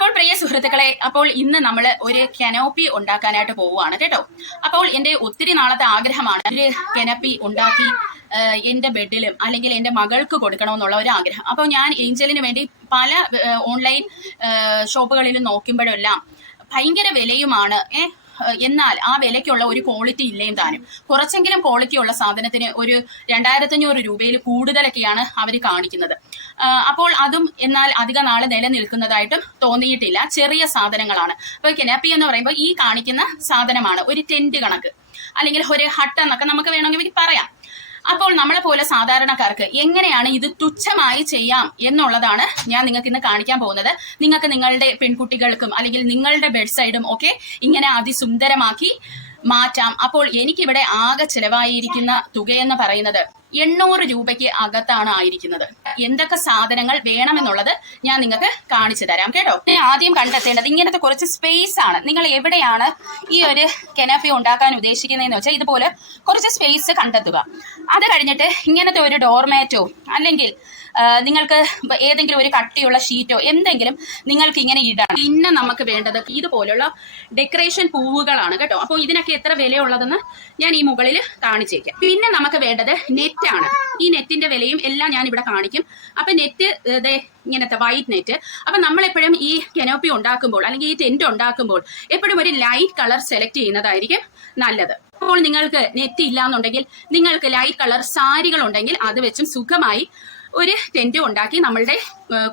അപ്പോൾ പ്രിയ സുഹൃത്തുക്കളെ, അപ്പോൾ ഇന്ന് നമ്മൾ ഒരു കനോപ്പി ഉണ്ടാക്കാനായിട്ട് പോവുകയാണ് കേട്ടോ. അപ്പോൾ എന്റെ ഒത്തിരി നാളത്തെ ആഗ്രഹമാണ് ഒരു കനോപ്പി ഉണ്ടാക്കി എന്റെ ബെഡിലും അല്ലെങ്കിൽ എന്റെ മകൾക്ക് കൊടുക്കണമെന്നുള്ള ഒരു ആഗ്രഹം. അപ്പോൾ ഞാൻ ഏഞ്ചലിന് വേണ്ടി പല ഓൺലൈൻ ഷോപ്പുകളിലും നോക്കുമ്പോഴെല്ലാം ഭയങ്കര വിലയുമാണ്. എന്നാൽ ആ വിലയ്ക്കുള്ള ഒരു ക്വാളിറ്റി ഇല്ലേയും താനും. കുറച്ചെങ്കിലും ക്വാളിറ്റി ഉള്ള സാധനത്തിന് ഒരു 2500 രൂപയിൽ കൂടുതലൊക്കെയാണ് അവർ കാണിക്കുന്നത്. അപ്പോൾ അതും എന്നാൽ അധിക നാൾ നിലനിൽക്കുന്നതായിട്ടും തോന്നിയിട്ടില്ല. ചെറിയ സാധനങ്ങളാണ്. അപ്പോൾ കനോപ്പി എന്ന് പറയുമ്പോൾ ഈ കാണിക്കുന്ന സാധനമാണ് ഒരു ടെന്റ് കണക്ക്, അല്ലെങ്കിൽ ഒരു ഹട്ട് എന്നൊക്കെ നമുക്ക് വേണമെങ്കിൽ പറയാം. അപ്പോൾ നമ്മളെ പോലെ സാധാരണക്കാർക്ക് എങ്ങനെയാണ് ഇത് തുച്ഛമായി ചെയ്യാം എന്നുള്ളതാണ് ഞാൻ നിങ്ങൾക്ക് ഇന്ന് കാണിക്കാൻ പോകുന്നത്. നിങ്ങൾക്ക് നിങ്ങളുടെ പെൺകുട്ടികൾക്കും അല്ലെങ്കിൽ നിങ്ങളുടെ ബെഡ് സൈഡും ഒക്കെ ഇങ്ങനെ അതിസുന്ദരമാക്കി മാറ്റാം. അപ്പോൾ എനിക്കിവിടെ ആകെ ചിലവായിരിക്കുന്ന തുകയെന്ന് പറയുന്നത് 800 രൂപയ്ക്ക് അകത്താണ് ആയിരിക്കുന്നത്. എന്തൊക്കെ സാധനങ്ങൾ വേണമെന്നുള്ളത് ഞാൻ നിങ്ങൾക്ക് കാണിച്ചു തരാം കേട്ടോ. ആദ്യം കണ്ടെത്തേണ്ടത് ഇങ്ങനത്തെ കുറച്ച് സ്പേസ് ആണ്. നിങ്ങൾ എവിടെയാണ് ഈ ഒരു കനോപ്പി ഉണ്ടാക്കാൻ ഉദ്ദേശിക്കുന്നതെന്ന് വെച്ചാൽ ഇതുപോലെ കുറച്ച് സ്പേസ് കണ്ടെത്തുക. അത് കഴിഞ്ഞിട്ട് ഇങ്ങനത്തെ ഒരു ഡോർമാറ്റോ അല്ലെങ്കിൽ നിങ്ങൾക്ക് ഏതെങ്കിലും ഒരു കട്ടിയുള്ള ഷീറ്റോ എന്തെങ്കിലും നിങ്ങൾക്ക് ഇങ്ങനെ ഇടണം. പിന്നെ നമുക്ക് വേണ്ടത് ഇതുപോലുള്ള ഡെക്കറേഷൻ പൂവുകളാണ് കേട്ടോ. അപ്പോൾ ഇതിനൊക്കെ എത്ര വിലയുള്ളതെന്ന് ഞാൻ ഈ മുകളിൽ കാണിച്ചേക്കാം. പിന്നെ നമുക്ക് വേണ്ടത് നെറ്റാണ്. ഈ നെറ്റിന്റെ വിലയും എല്ലാം ഞാൻ ഇവിടെ കാണിക്കും. അപ്പൊ നെറ്റ് ഇങ്ങനത്തെ വൈറ്റ് നെറ്റ്. അപ്പൊ നമ്മളെപ്പോഴും ഈ കനോപ്പി ഉണ്ടാക്കുമ്പോൾ അല്ലെങ്കിൽ ഈ ടെന്റ് ഉണ്ടാക്കുമ്പോൾ എപ്പോഴും ഒരു ലൈറ്റ് കളർ സെലക്ട് ചെയ്യുന്നതായിരിക്കും നല്ലത്. അപ്പോൾ നിങ്ങൾക്ക് നെറ്റ് ഇല്ലാന്നുണ്ടെങ്കിൽ നിങ്ങൾക്ക് ലൈറ്റ് കളർ സാരികൾ ഉണ്ടെങ്കിൽ അത് വെച്ചും സുഖമായി ഒരു ടെന്റ് ഉണ്ടാക്കി നമ്മളുടെ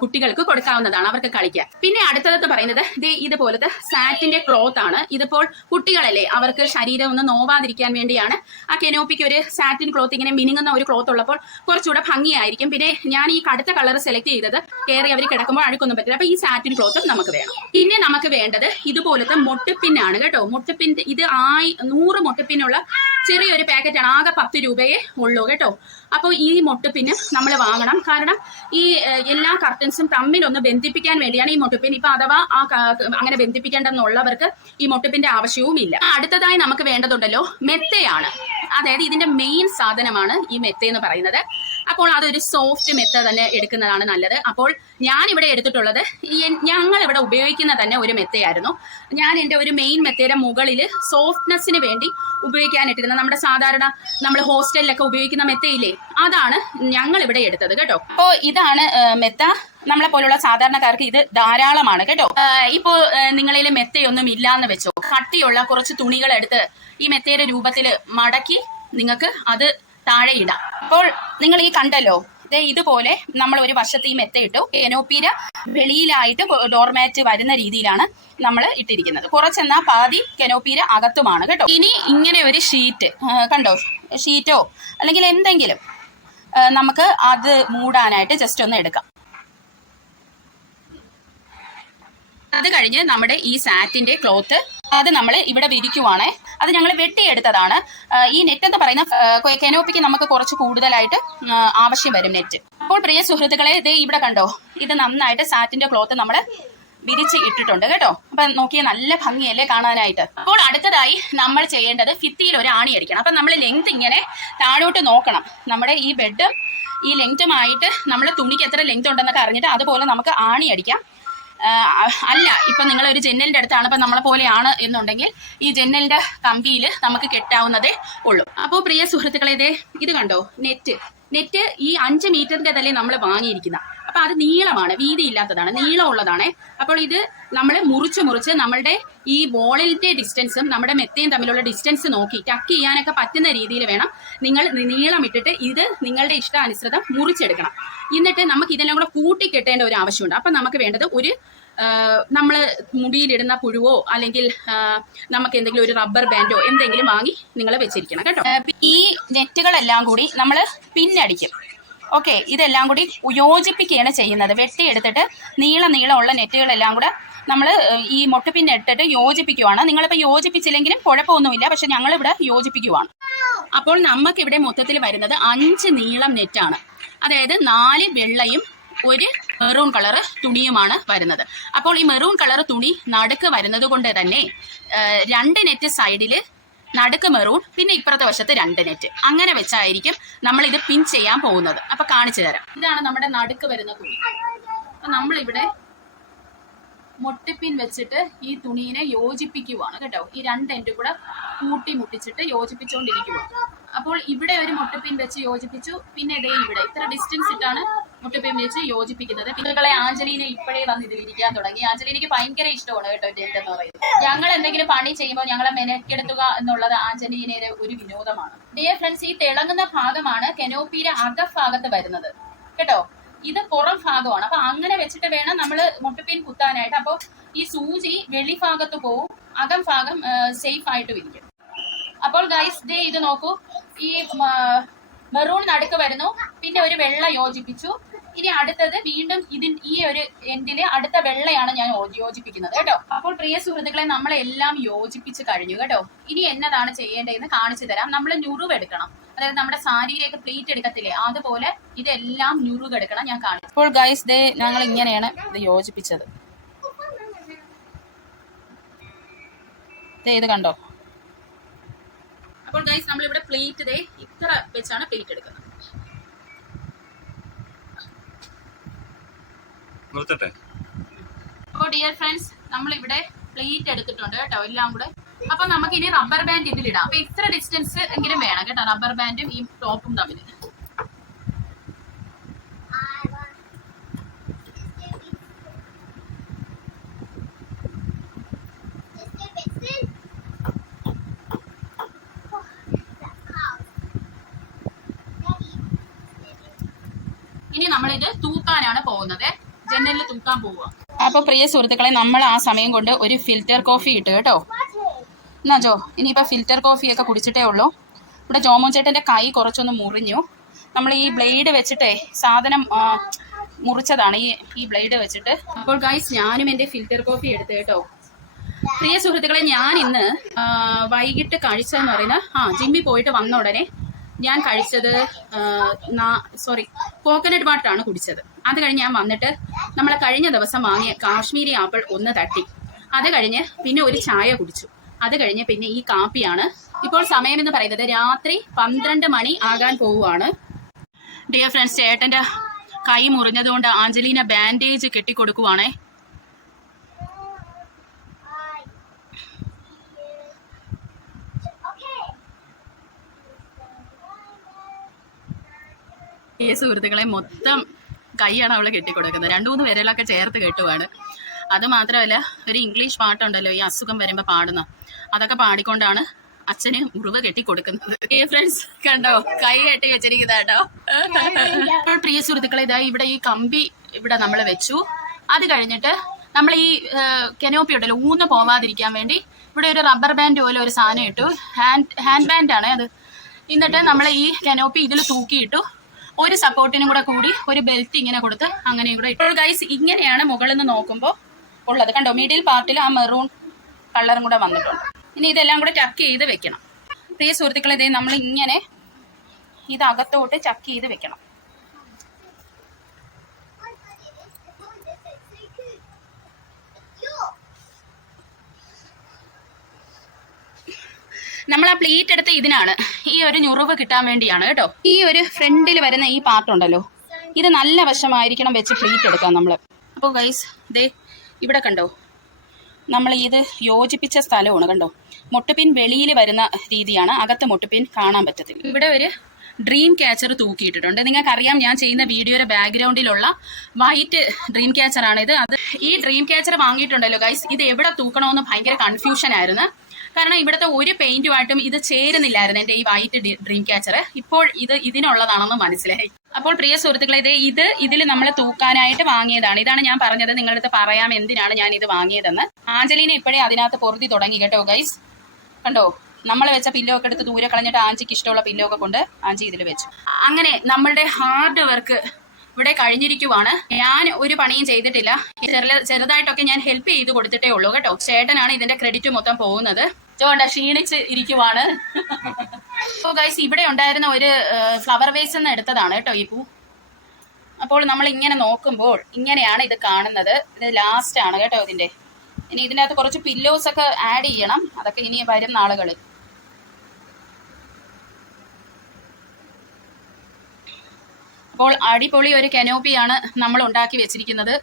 കുട്ടികൾക്ക് കൊടുക്കാവുന്നതാണ്, അവർക്ക് കളിക്കാൻ. പിന്നെ അടുത്തതെന്ന് പറയുന്നത് ഇതുപോലത്തെ സാറ്റിന്റെ ക്ലോത്ത് ആണ്. ഇതിപ്പോൾ കുട്ടികളല്ലേ, അവർക്ക് ശരീരം ഒന്ന് നോവാതിരിക്കാൻ വേണ്ടിയാണ് ആ കനോപ്പിക്ക് ഒരു സാറ്റിൻ ക്ലോത്ത്, ഇങ്ങനെ മിനുങ്ങുന്ന ഒരു ക്ലോത്ത് ഉള്ളപ്പോൾ കുറച്ചുകൂടെ ഭംഗിയായിരിക്കും. പിന്നെ ഞാൻ ഈ കടുത്ത കളർ സെലക്ട് ചെയ്തത് കയറി അവർ കിടക്കുമ്പോൾ അഴുക്കൊന്നും പറ്റില്ല. അപ്പൊ ഈ സാറ്റിൻ ക്ലോത്ത് നമുക്ക് വേണം. പിന്നെ നമുക്ക് വേണ്ടത് ഇതുപോലത്തെ മുട്ടുപിന്നാണ് കേട്ടോ. മുട്ടുപിൻ ഇത് 100 മുട്ടുപിന്നുള്ള ചെറിയൊരു പാക്കറ്റാണ്. ആകെ 10 രൂപയേ ഉള്ളൂ കേട്ടോ. അപ്പോൾ ഈ മുട്ടുപിന്ന് നമ്മൾ വാങ്ങണം. കാരണം ഈ എല്ലാ കർട്ടൻസും തമ്മിലൊന്ന് ബന്ധിപ്പിക്കാൻ വേണ്ടിയാണ് ഈ മുട്ടുപിൻ. ഇപ്പൊ അഥവാ അങ്ങനെ ബന്ധിപ്പിക്കേണ്ടെന്നുള്ളവർക്ക് ഈ മുട്ടുപിന്റെ ആവശ്യവും ഇല്ല. അടുത്തതായി നമുക്ക് വേണ്ടതുണ്ടല്ലോ മെത്തയാണ്. അതായത് ഇതിന്റെ മെയിൻ സാധനമാണ് ഈ മെത്ത എന്ന് പറയുന്നത്. അപ്പോൾ അതൊരു സോഫ്റ്റ് മെത്ത തന്നെ എടുക്കുന്നതാണ് നല്ലത്. അപ്പോൾ ഞാൻ ഇവിടെ എടുത്തിട്ടുള്ളത് ഞങ്ങൾ ഇവിടെ ഉപയോഗിക്കുന്ന തന്നെ ഒരു മെത്തയായിരുന്നു. ഞാൻ എൻ്റെ ഒരു മെയിൻ മെത്തയുടെ മുകളിൽ സോഫ്റ്റ്നെസ്സിന് വേണ്ടി ഉപയോഗിക്കാനിട്ടിരുന്ന നമ്മുടെ സാധാരണ നമ്മൾ ഹോസ്റ്റലിലൊക്കെ ഉപയോഗിക്കുന്ന മെത്തയില്ലേ, അതാണ് ഞങ്ങൾ ഇവിടെ എടുത്തത് കേട്ടോ. അപ്പോൾ ഇതാണ് മെത്ത. നമ്മളെ പോലുള്ള സാധാരണക്കാർക്ക് ഇത് ധാരാളമാണ് കേട്ടോ. ഇപ്പോ നിങ്ങളിൽ മെത്തയൊന്നും ഇല്ലാന്ന് വെച്ചോ, കട്ടിയുള്ള കുറച്ച് തുണികൾ എടുത്ത് ഈ മെത്തയുടെ രൂപത്തിൽ മടക്കി നിങ്ങൾക്ക് അത് താഴെ ഇടാം. അപ്പോൾ നിങ്ങൾ ഈ കണ്ടല്ലോ, ഇതുപോലെ നമ്മൾ ഒരു വശത്ത് ഈ മെത്ത ഇട്ടു. കനോപ്പിയുടെ വെളിയിലായിട്ട് ഡോർമാറ്റ് വരുന്ന രീതിയിലാണ് നമ്മൾ ഇട്ടിരിക്കുന്നത്. കുറച്ചെന്നാ പാതി കനോപ്പിയുടെ അകത്തുമാണ് കേട്ടോ. ഇനി ഇങ്ങനെ ഒരു ഷീറ്റ് കണ്ടോ, ഷീറ്റോ അല്ലെങ്കിൽ എന്തെങ്കിലും നമുക്ക് അത് മൂടാനായിട്ട് ജസ്റ്റ് ഒന്ന് എടുക്കാം. അത് കഴിഞ്ഞ് നമ്മുടെ ഈ സാറ്റിന്റെ ക്ലോത്ത് അത് നമ്മൾ ഇവിടെ വിരിക്കുവാണേ. അത് ഞങ്ങൾ വെട്ടിയെടുത്തതാണ്. ഈ നെറ്റ് എന്ന് പറയുന്ന കനോപ്പിക്ക് നമുക്ക് കുറച്ച് കൂടുതലായിട്ട് ആവശ്യം വരും നെറ്റ്. അപ്പോൾ പ്രിയ സുഹൃത്തുക്കളെ, ഇവിടെ കണ്ടോ, ഇത് നന്നായിട്ട് സാറ്റിന്റെ ക്ലോത്ത് നമ്മൾ വിരിച്ച് ഇട്ടിട്ടുണ്ട് കേട്ടോ. അപ്പൊ നോക്കിയാൽ നല്ല ഭംഗിയല്ലേ കാണാനായിട്ട്. അപ്പോൾ അടുത്തതായി നമ്മൾ ചെയ്യേണ്ടത് ഭിത്തിയിൽ ഒരു ആണി അടിക്കണം. അപ്പൊ നമ്മൾ ലെങ്ത് ഇങ്ങനെ താഴോട്ട് നോക്കണം. നമ്മുടെ ഈ ബെഡും ഈ ലെങ്തുമായിട്ട് നമ്മൾ തുണിക്ക് എത്ര ലെങ്ത് ഉണ്ടെന്നൊക്കെ അറിഞ്ഞിട്ട് അതുപോലെ നമുക്ക് ആണി അടിക്കാം. അല്ല, ഇപ്പൊ നിങ്ങൾ ഒരു ജനലിന്റെ അടുത്താണ്, ഇപ്പൊ നമ്മളെ പോലെയാണ് എന്നുണ്ടെങ്കിൽ ഈ ജനലിന്റെ കമ്പിയിൽ നമുക്ക് കെട്ടാവുന്നതേ ഉള്ളൂ. അപ്പോൾ പ്രിയ സുഹൃത്തുക്കളെ, ഇത് കണ്ടോ, നെറ്റ് ഈ 5 മീറ്ററിന്റെ തന്നെ നമ്മൾ വാങ്ങിയിരിക്കുന്ന. അപ്പൊ അത് നീളമാണ്, വീതി ഇല്ലാത്തതാണ്, നീളമുള്ളതാണ്. അപ്പോൾ ഇത് നമ്മൾ മുറിച്ച് നമ്മളുടെ ഈ വോളിന്റെ ഡിസ്റ്റൻസും നമ്മുടെ മെത്തയും തമ്മിലുള്ള ഡിസ്റ്റൻസ് നോക്കി ടക്ക് ചെയ്യാനൊക്കെ പറ്റുന്ന രീതിയിൽ വേണം നിങ്ങൾ നീളം ഇട്ടിട്ട് ഇത് നിങ്ങളുടെ ഇഷ്ടാനുസൃതം മുറിച്ചെടുക്കണം. എന്നിട്ട് നമുക്ക് ഇതെല്ലാം കൂടെ കൂട്ടിക്കെട്ടേണ്ട ഒരു ആവശ്യമുണ്ട്. അപ്പൊ നമുക്ക് വേണ്ടത് ഒരു നമ്മൾ മുടിയിലിടുന്ന പുഴുവോ അല്ലെങ്കിൽ നമുക്ക് എന്തെങ്കിലും ഒരു റബ്ബർ ബാൻഡോ എന്തെങ്കിലും വാങ്ങി നിങ്ങൾ വെച്ചിരിക്കണം കേട്ടോ. ഈ നെറ്റുകളെല്ലാം കൂടി നമ്മൾ പിന്നടിക്കും. ഓക്കെ, ഇതെല്ലാം കൂടി യോജിപ്പിക്കുകയാണ് ചെയ്യുന്നത്. വെട്ടിയെടുത്തിട്ട് നീളമുള്ള നെറ്റുകളെല്ലാം കൂടെ നമ്മൾ ഈ മുട്ടുപിൻ ഇട്ടിട്ട് യോജിപ്പിക്കുവാണ്. നിങ്ങളിപ്പോൾ യോജിപ്പിച്ചില്ലെങ്കിലും കുഴപ്പമൊന്നുമില്ല, പക്ഷെ ഞങ്ങളിവിടെ യോജിപ്പിക്കുവാണ്. അപ്പോൾ നമുക്കിവിടെ മൊത്തത്തിൽ വരുന്നത് 5 നീളം നെറ്റാണ്. അതായത് 4 വെള്ളയും ഒരു മെറൂൺ കളർ തുണിയുമാണ് വരുന്നത്. അപ്പോൾ ഈ മെറൂൺ കളർ തുണി നടുക്ക് വരുന്നത് കൊണ്ട് തന്നെ 2 നെറ്റ് സൈഡിൽ നടുക്ക് മെറൂൺ, പിന്നെ ഇപ്പുറത്തെ വശത്ത് 2 നെറ്റ്, അങ്ങനെ വെച്ചായിരിക്കും നമ്മൾ ഇത് പിൻ ചെയ്യാൻ പോകുന്നത്. അപ്പൊ കാണിച്ചു തരാം. ഇതാണ് നമ്മുടെ നടുക്ക് വരുന്ന തുണി. അപ്പൊ നമ്മളിവിടെ മുട്ടിപ്പിൻ വെച്ചിട്ട് ഈ തുണീനെ യോജിപ്പിക്കുവാണ് കേട്ടോ. ഈ രണ്ട് എൻഡ് കൂടെ കൂട്ടി മുട്ടിച്ചിട്ട് യോജിപ്പിച്ചുകൊണ്ടിരിക്കുവാണ്. അപ്പോൾ ഇവിടെ ഒരു മുട്ടിപ്പിൻ വെച്ച് യോജിപ്പിച്ചു. പിന്നെ ഇതേ ഇവിടെ ഇത്ര ഡിസ്റ്റൻസ് ഇട്ടാണ് മുട്ടിപ്പിൻ വെച്ച് യോജിപ്പിക്കുന്നത്. പിന്നുകളെ ആഞ്ജലീന ഇപ്പോഴേ വന്ന് ഇതിൽ ഇരിക്കാൻ തുടങ്ങി. ആഞ്ജലീനയ്ക്ക് ഭയങ്കര ഇഷ്ടമാണ് കേട്ടോ ടെന്റ് എന്ന് പറയുന്നത്. ഞങ്ങൾ എന്തെങ്കിലും പണി ചെയ്യുമ്പോൾ ഞങ്ങളെ മെനക്കെടുത്തുക എന്നുള്ളത് ആഞ്ജലീനയുടെ ഒരു വിനോദമാണ്. ഡിയർ ഫ്രണ്ട്സ്, ഈ തിളങ്ങുന്ന ഭാഗമാണ് കനോപ്പിയുടെ അകഭാഗത്ത് വരുന്നത് കേട്ടോ. ഇത് പുറം ഭാഗമാണ്. അപ്പൊ അങ്ങനെ വെച്ചിട്ട് വേണം നമ്മൾ മുട്ടുപിൻ കുത്താനായിട്ട്. അപ്പോൾ ഈ സൂചി വെളിഭാഗത്ത് പോവും, അകം ഭാഗം സേഫ് ആയിട്ട് ഇരിക്കും. അപ്പോൾ ഗൈസ് ദേ ഇത് നോക്കൂ, ഈ മെറൂൺ നടുക്ക് വരുന്നു, പിന്നെ ഒരു വെള്ള യോജിപ്പിച്ചു. ഇനി അടുത്തത് വീണ്ടും ഈ ഒരു എൻഡില് അടുത്ത വെള്ളയാണ് ഞാൻ യോജിപ്പിക്കുന്നത് കേട്ടോ. അപ്പോൾ പ്രിയ സുഹൃത്തുക്കളെ, നമ്മളെല്ലാം യോജിപ്പിച്ച് കഴിഞ്ഞു കേട്ടോ. ഇനി എന്നതാണ് ചെയ്യേണ്ടതെന്ന് കാണിച്ചു തരാം. നമ്മൾ ഞുറുവെടുക്കണം, അതായത് നമ്മുടെ സാരിയിലേക്ക് പ്ലേറ്റ് എടുക്കത്തില്ലേ, അതുപോലെ ഇതെല്ലാം ഞുറുകെടുക്കണം. ഞാൻ കാണിച്ചു. അപ്പോൾ ഗൈസ് ദേ ഞങ്ങൾ ഇങ്ങനെയാണ് ഇത് യോജിപ്പിച്ചത്. ഇത് കണ്ടോ. അപ്പോൾ ഗൈസ് നമ്മളിവിടെ പ്ലേറ്റ് ദേ ഇത്ര വെച്ചാണ് പ്ലേറ്റ് എടുക്കുന്നത്. അപ്പോൾ ഡിയർ ഫ്രണ്ട്സ്, നമ്മളിവിടെ പ്ലേറ്റ് എടുത്തിട്ടുണ്ട് കേട്ടോ, എല്ലാം കൂടെ. അപ്പൊ നമുക്ക് ഇനി റബ്ബർ ബാൻഡ് ഇതിലിടാം. അപ്പൊ ഇത്ര ഡിസ്റ്റൻസ് എങ്കിലും വേണം കേട്ടോ, റബ്ബർ ബാൻഡും ഈ ടോപ്പും തമ്മിൽ. ഇനി നമ്മളിത് തൂക്കാനാണ് പോകുന്നത്, ജനലിൽ തൂക്കാൻ പോവുക. അപ്പൊ പ്രിയ സുഹൃത്തുക്കളെ, നമ്മൾ ആ സമയം കൊണ്ട് ഒരു ഫിൽറ്റർ കോഫി ഇട്ട് കേട്ടോ. എന്നാ ജോ, ഇനിയിപ്പോൾ ഫിൽറ്റർ കോഫിയൊക്കെ കുടിച്ചിട്ടേ ഉള്ളൂ. ഇവിടെ ജോമോൻ ചേട്ടൻ്റെ കൈ കുറച്ചൊന്ന് മുറിഞ്ഞു. നമ്മൾ ഈ ബ്ലേഡ് വെച്ചിട്ടേ സാധനം മുറിച്ചതാണ്, ഈ ബ്ലേഡ് വെച്ചിട്ട്. അപ്പോൾ ഗൈസ് ഞാനും എൻ്റെ ഫിൽറ്റർ കോഫി എടുത്ത് കേട്ടോ. പ്രിയ സുഹൃത്തുക്കളെ, ഞാൻ ഇന്ന് വൈകിട്ട് കഴിച്ചതെന്ന് പറയുന്നത് ജിമ്മിൽ പോയിട്ട് വന്ന ഉടനെ ഞാൻ കഴിച്ചത് കോക്കനട്ട് വാട്ടറാണ് കുടിച്ചത്. അത് കഴിഞ്ഞ് ഞാൻ വന്നിട്ട് നമ്മൾ കഴിഞ്ഞ ദിവസം വാങ്ങിയ കാശ്മീരി ആപ്പിൾ ഒന്ന് തട്ടി, അത് കഴിഞ്ഞ് പിന്നെ ഒരു ചായ കുടിച്ചു. അത് കഴിഞ്ഞ് പിന്നെ ഈ കാപ്പിയാണ്. ഇപ്പോൾ സമയം എന്ന് പറയുന്നത് രാത്രി 12 മണി ആകാൻ പോവുകയാണ്. ഡിയർ ഫ്രണ്ട്സ്, ചേട്ടൻ്റെ കൈ മുറിഞ്ഞതുകൊണ്ട് ആഞ്ജലീന ബാൻഡേജ് കെട്ടിക്കൊടുക്കുവാണേ. ഈ സുഹൃത്തുക്കളെ, മൊത്തം കൈയാണ് അവള് കെട്ടിക്കൊടുക്കുന്നത്. 2-3 വിരലൊക്കെ ചേർത്ത് കെട്ടുവാണ്. അത് മാത്രമല്ല, ഒരു ഇംഗ്ലീഷ് പാട്ടുണ്ടല്ലോ ഈ അസുഖം വരുമ്പോൾ പാടുന്ന, അതൊക്കെ പാടിക്കൊണ്ടാണ് അച്ഛന് മുറിവ് കെട്ടിക്കൊടുക്കുന്നത്. ഈ ഫ്രണ്ട്സ് കണ്ടോ, കൈ കെട്ടി വെച്ചിരിക്കുന്ന കേട്ടോ. പ്രിയ സുഹൃത്തുക്കളെ, ഇതാ ഇവിടെ ഈ കമ്പി ഇവിടെ നമ്മൾ വെച്ചു. അത് കഴിഞ്ഞിട്ട് നമ്മൾ ഈ കനോപ്പി ഉണ്ടല്ലോ ഊന്ന് പോവാതിരിക്കാൻ വേണ്ടി ഇവിടെ ഒരു റബ്ബർ ബാൻഡ് പോലെ ഒരു സാധനം ഇട്ടു. ഹാൻഡ് ബാൻഡാണ് അത്. എന്നിട്ട് നമ്മൾ ഈ കനോപ്പി ഇതിൽ തൂക്കിയിട്ടു. ഒരു സപ്പോർട്ടിനും കൂടി ഒരു ബെൽറ്റ് ഇങ്ങനെ കൊടുത്ത് അങ്ങനെ കൂടെ ഇപ്പോൾ ഗൈസ് ഇങ്ങനെയാണ് മുകളിൽ നിന്ന് നോക്കുമ്പോൾ ഉള്ളത്. കണ്ടോ, മിഡിൽ പാർട്ടിൽ ആ മെറൂൺ കളറും കൂടെ വന്നിട്ടുണ്ട്. ഇനി ഇതെല്ലാം കൂടെ ചക്ക് ചെയ്ത് വെക്കണം. പ്രിയ സുഹൃത്തുക്കളെ, ഇതേ നമ്മൾ ഇങ്ങനെ ഇത് അകത്തോട്ട് ചക്ക് ചെയ്ത് വെക്കണം. നമ്മൾ ആ പ്ലേറ്റ് എടുത്ത് ഇതിനാണ്, ഈ ഒരു ഞുറിവ് കിട്ടാൻ വേണ്ടിയാണ് കേട്ടോ. ഈ ഒരു ഫ്രണ്ടിൽ വരുന്ന ഈ പാർട്ട് ഉണ്ടല്ലോ, ഇത് നല്ല വശമായിരിക്കണം വെച്ച് പ്ലേറ്റ് എടുക്കാം നമ്മൾ. അപ്പോൾ ഗൈസ് ദേ ഇവിടെ കണ്ടോ, നമ്മൾ ഇത് യോജിപ്പിച്ച സ്ഥലമാണ് കണ്ടോ. മുട്ടുപിൻ വെളിയിൽ വരുന്ന രീതിയാണ്, അകത്ത് മുട്ടുപിൻ കാണാൻ പറ്റത്തില്ല. ഇവിടെ ഒരു ഡ്രീം ക്യാച്ചർ തൂക്കിയിട്ടിട്ടുണ്ട്. നിങ്ങൾക്കറിയാം, ഞാൻ ചെയ്യുന്ന വീഡിയോയുടെ ബാക്ക്ഗ്രൗണ്ടിലുള്ള വൈറ്റ് ഡ്രീം ക്യാച്ചറാണ് ഇത്. ഈ ഡ്രീം ക്യാച്ചർ വാങ്ങിയിട്ടുണ്ടല്ലോ ഗൈസ്, ഇത് എവിടെ തൂക്കണമെന്ന് ഭയങ്കര കൺഫ്യൂഷൻ ആയിരുന്നു. കാരണം ഇവിടുത്തെ ഒരു പെയിന്റുമായിട്ടും ഇത് ചേരുന്നില്ലായിരുന്നു എൻ്റെ ഈ വൈറ്റ് ഡ്രീം ക്യാച്ചർ. ഇപ്പോൾ ഇത് ഇതിനുള്ളതാണെന്ന് മനസ്സിലായി. അപ്പോൾ പ്രിയ സുഹൃത്തുക്കളെ, ഇതിൽ നമ്മൾ തൂക്കാനായിട്ട് വാങ്ങിയതാണ്. ഇതാണ് ഞാൻ പറഞ്ഞത് നിങ്ങളടുത്ത് പറയാം എന്തിനാണ് ഞാൻ ഇത് വാങ്ങിയതെന്ന്. ആഞ്ജലീന ഇപ്പോഴേ അതിനകത്ത് പൊറുതി തുടങ്ങി കേട്ടോ ഗൈസ്. കണ്ടോ, നമ്മൾ വെച്ച പില്ലോ ഒക്കെ എടുത്ത് ദൂരെ കളഞ്ഞിട്ട് ആഞ്ചിക്ക് ഇഷ്ടമുള്ള പില്ലോ ഒക്കെ കൊണ്ട് ആഞ്ചി ഇതിൽ വെച്ചു. അങ്ങനെ നമ്മളുടെ ഹാർഡ് വർക്ക് ഇവിടെ കഴിഞ്ഞിരിക്കുവാണ്. ഞാൻ ഒരു പണിയും ചെയ്തിട്ടില്ല. ചെറുതായിട്ടൊക്കെ ഞാൻ ഹെൽപ്പ് ചെയ്ത് കൊടുത്തിട്ടേ ഉള്ളൂ കേട്ടോ. ചേട്ടനാണ് ഇതിന്റെ ക്രെഡിറ്റ് മൊത്തം പോകുന്നത്. ചോണ്ട ക്ഷീണിച്ച് ഇരിക്കുവാണ്. അപ്പോൾ ഗൈസ് ഇവിടെ ഉണ്ടായിരുന്ന ഒരു ഫ്ലവർ വേസ് എന്ന് എടുത്തതാണ് കേട്ടോ ഈ പൂ. അപ്പോൾ നമ്മൾ ഇങ്ങനെ നോക്കുമ്പോൾ ഇങ്ങനെയാണ് ഇത് കാണുന്നത്. ഇത് ലാസ്റ്റ് ആണ് കേട്ടോ ഇതിന്റെ. ഇനി ഇതിനകത്ത് കുറച്ച് പില്ലോസ് ഒക്കെ ആഡ് ചെയ്യണം. അതൊക്കെ ഇനി വരും നാളുകളിൽ. അപ്പോൾ അടിപൊളി ഒരു കനോപ്പിയാണ് നമ്മൾ ഉണ്ടാക്കി വെച്ചിരിക്കുന്നത്.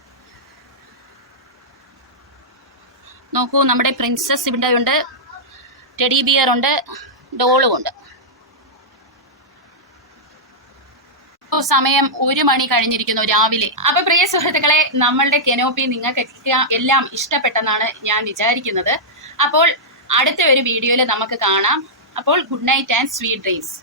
നോക്കൂ, നമ്മുടെ പ്രിൻസസ് ഇവിടെ ഉണ്ട്, ടെഡി ബിയർ ഉണ്ട്, ഡോളും ഉണ്ട്. സമയം 1 മണി കഴിഞ്ഞിരിക്കുന്നു രാവിലെ. അപ്പൊ പ്രിയ സുഹൃത്തുക്കളെ, നമ്മളുടെ കെനോപ്പി നിങ്ങൾക്ക് എല്ലാം ഇഷ്ടപ്പെട്ടെന്നാണ് ഞാൻ വിചാരിക്കുന്നത്. അപ്പോൾ അടുത്ത ഒരു വീഡിയോയിൽ നമുക്ക് കാണാം. അപ്പോൾ good night and sweet dreams.